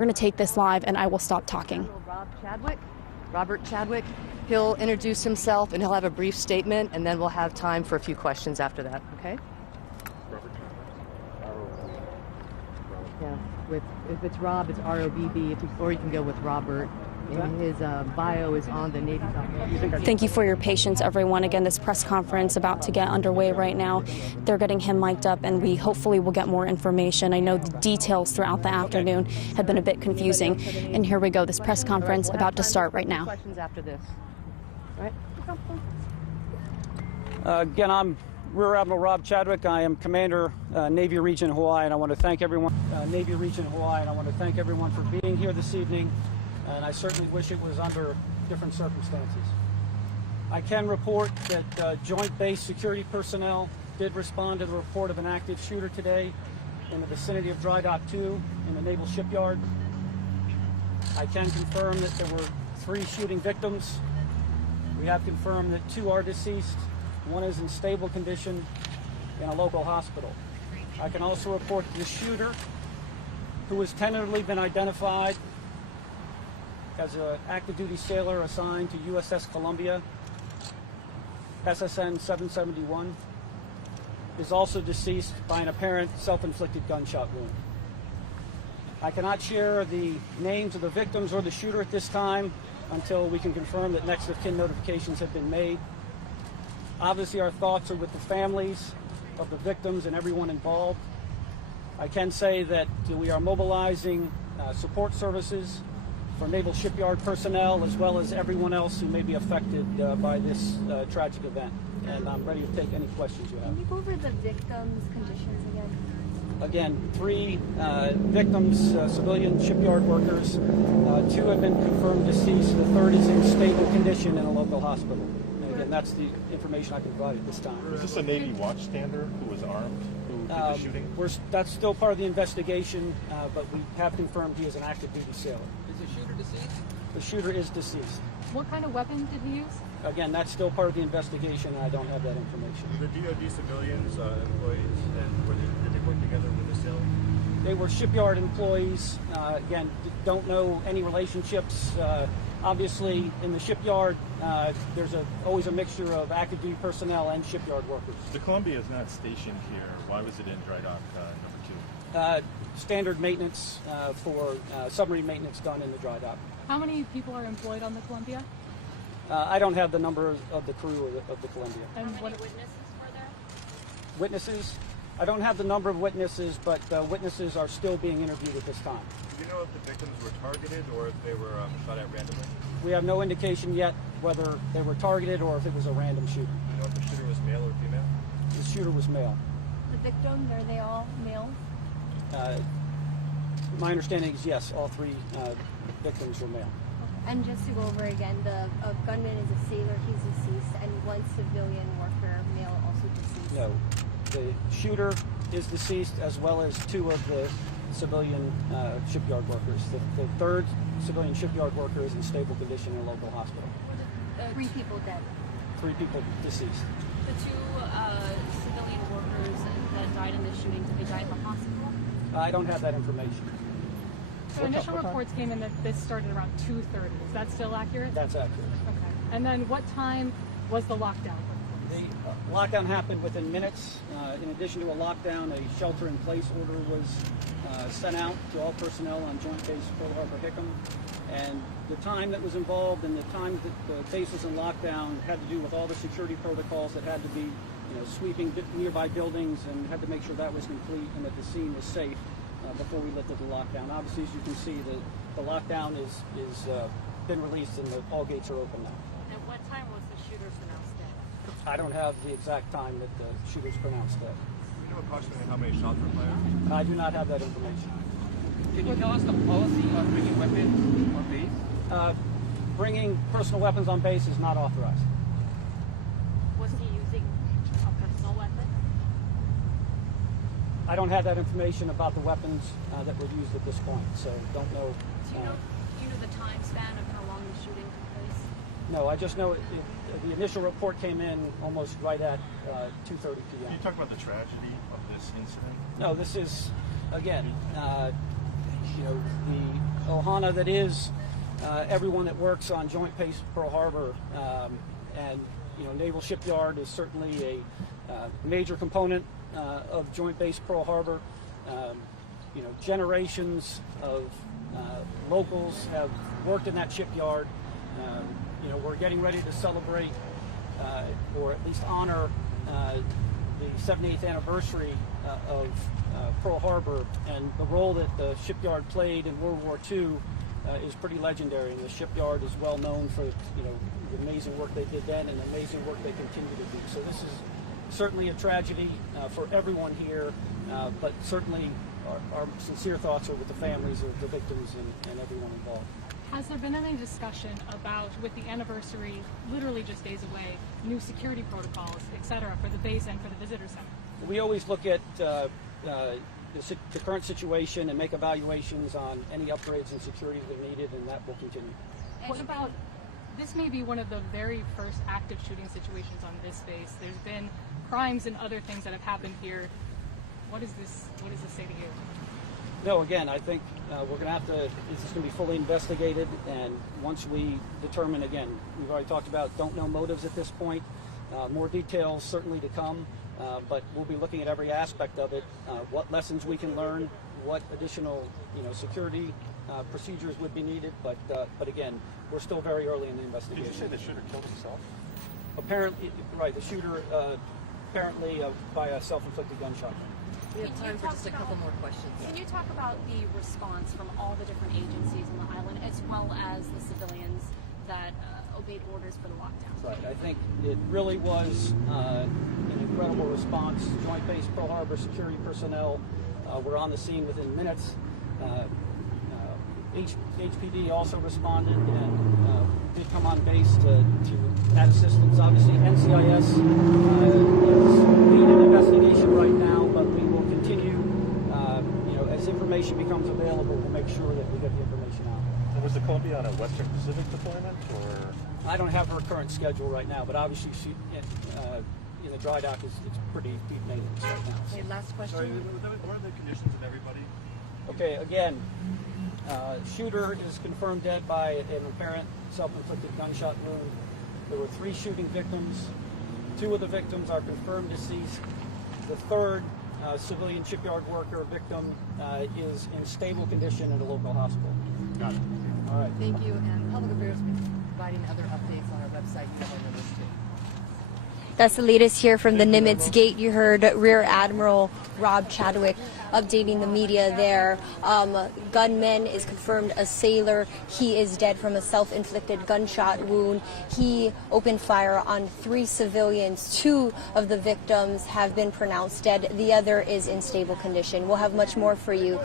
We're going to take this live, and I will stop talking. Robert Chadwick. He'll introduce himself, and he'll have a brief statement, and then we'll have time for a few questions after that, okay? Robert Chadwick. Yeah, if it's Rob, it's R-O-B-B, or you can go with Robert. And his bio is on the Navy.com. Thank you for your patience, everyone. Again, this press conference about to get underway right now. They're getting him mic'd up, and we hopefully will get more information. I know the details throughout the afternoon have been a bit confusing. And here we go, this press conference about to start right now. Questions after this. All right. Again, I'm Rear Admiral Rob Chadwick. I am Commander, Navy Region Hawaii, and I want to thank everyone, Navy Region Hawaii, and I want to thank everyone for being here this evening. And I certainly wish it was under different circumstances. I can report that Joint Base security personnel did respond to the report of an active shooter today in the vicinity of Dry Dock 2 in the Naval shipyard. I can confirm that there were 3 shooting victims. We have confirmed that 2 are deceased. 1 is in stable condition in a local hospital. I can also report the shooter, who has tentatively been identified as an active duty sailor assigned to USS Columbia, SSN 771, is also deceased by an apparent self-inflicted gunshot wound. I cannot share the names of the victims or the shooter at this time until we can confirm that next of kin notifications have been made. Obviously, our thoughts are with the families of the victims and everyone involved. I can say that we are mobilizing support services for Naval shipyard personnel, as well as everyone else who may be affected by this tragic event. And I'm ready to take any questions you have. Can you go over the victims' conditions again? Again, 3 victims, civilian shipyard workers. 2 have been confirmed deceased. The 3rd is in stable condition in a local hospital. And again, that's the information I can provide at this time. Is this a Navy watchstander who was armed, who did the shooting? That's still part of the investigation, but we have confirmed he is an active duty sailor. Is the shooter deceased? The shooter is deceased. What kind of weapon did he use? Again, that's still part of the investigation, and I don't have that information. The DoD civilians, employees, and did they work together with the sailor? They were shipyard employees. Again, don't know any relationships. Obviously, in the shipyard, there's always a mixture of active duty personnel and shipyard workers. The Columbia is not stationed here. Why was it in dry dock number 2? Standard maintenance for submarine maintenance done in the dry dock. How many people are employed on the Columbia? I don't have the number of the crew of the Columbia. And how many witnesses were there? Witnesses? I don't have the number of witnesses, but witnesses are still being interviewed at this time. Do you know if the victims were targeted or if they were shot at randomly? We have no indication yet whether they were targeted or if it was a random shooter. Do you know if the shooter was male or female? The shooter was male. The victims, are they all males? My understanding is yes, all 3 victims were male. And just to go over again, the gunman is a sailor, he's deceased, and 1 civilian worker, male, also deceased. No, the shooter is deceased, as well as 2 of the civilian shipyard workers. The 3rd civilian shipyard worker is in stable condition in a local hospital. 3 people dead. 3 people deceased. The 2 civilian workers that died in the shooting, did they die at the hospital? I don't have that information. So initial reports came in that this started around 2:30. Is that still accurate? That's accurate. Okay. And then what time was the lockdown? The lockdown happened within minutes. In addition to a lockdown, a shelter-in-place order was sent out to all personnel on Joint Base Pearl Harbor Hickam. And the time that was involved and the time that the base was in lockdown had to do with all the security protocols that had to be, sweeping nearby buildings, and had to make sure that was complete and that the scene was safe before we lifted the lockdown. Obviously, as you can see, the lockdown is been released and all gates are open now. At what time was the shooter pronounced dead? I don't have the exact time that the shooter's pronounced dead. Do you know approximately how many shots were fired? I do not have that information. Can you tell us the policy of bringing weapons on base? Bringing personal weapons on base is not authorized. Was he using a personal weapon? I don't have that information about the weapons that were used at this point, so don't know. Do you know the time span of how long the shooting took place? No, I just know the initial report came in almost right at 2:30 p.m. Can you talk about the tragedy of this incident? No, this is, again, the ohana that is everyone that works on Joint Base Pearl Harbor. And Naval Shipyard is certainly a major component of Joint Base Pearl Harbor. Generations of locals have worked in that shipyard. We're getting ready to celebrate, or at least honor, the 78th anniversary of Pearl Harbor, and the role that the shipyard played in World War II is pretty legendary. And the shipyard is well known for the amazing work they did then and the amazing work they continue to do. So this is certainly a tragedy for everyone here, but certainly our sincere thoughts are with the families of the victims and everyone involved. Has there been any discussion about, with the anniversary literally just days away, new security protocols, et cetera, for the base and for the visitor center? We always look at the current situation and make evaluations on any upgrades and security that are needed, and that will continue. What about, this may be one of the very first active shooting situations on this base. There's been crimes and other things that have happened here. What does this say to you? No, again, I think we're going to have to, this is going to be fully investigated, and once we determine, again, we've already talked about don't know motives at this point, more details certainly to come, but we'll be looking at every aspect of it, what lessons we can learn, what additional security procedures would be needed, but again, we're still very early in the investigation. Did you say the shooter killed himself? Apparently, right, the shooter apparently by a self-inflicted gunshot. We have time for just a couple more questions. Can you talk about the response from all the different agencies on the island, as well as the civilians that obeyed orders for the lockdown? Right. I think it really was an incredible response. Joint Base Pearl Harbor security personnel were on the scene within minutes. HPD also responded and did come on base to add assistance. Obviously, NCIS is leading an investigation right now, but we will continue. As information becomes available, we'll make sure that we get the information out. And was the Columbia on a Western Pacific deployment, or? I don't have her current schedule right now, but obviously she in the dry dock it's pretty deep maintenance right now. Okay, last question. Sorry, what are the conditions of everybody? Okay, again, shooter is confirmed dead by an apparent self-inflicted gunshot wound. There were 3 shooting victims. 2 of the victims are confirmed deceased. The third civilian shipyard worker victim is in stable condition at a local hospital. Got it. All right. Thank you. And Public Affairs will be providing other updates on our website. You have on the list too. That's the latest here from the Nimitz Gate. You heard Rear Admiral Rob Chadwick updating the media there. Gunman is confirmed a sailor. He is dead from a self-inflicted gunshot wound. He opened fire on 3 civilians. 2 of the victims have been pronounced dead. The other is in stable condition. We'll have much more for you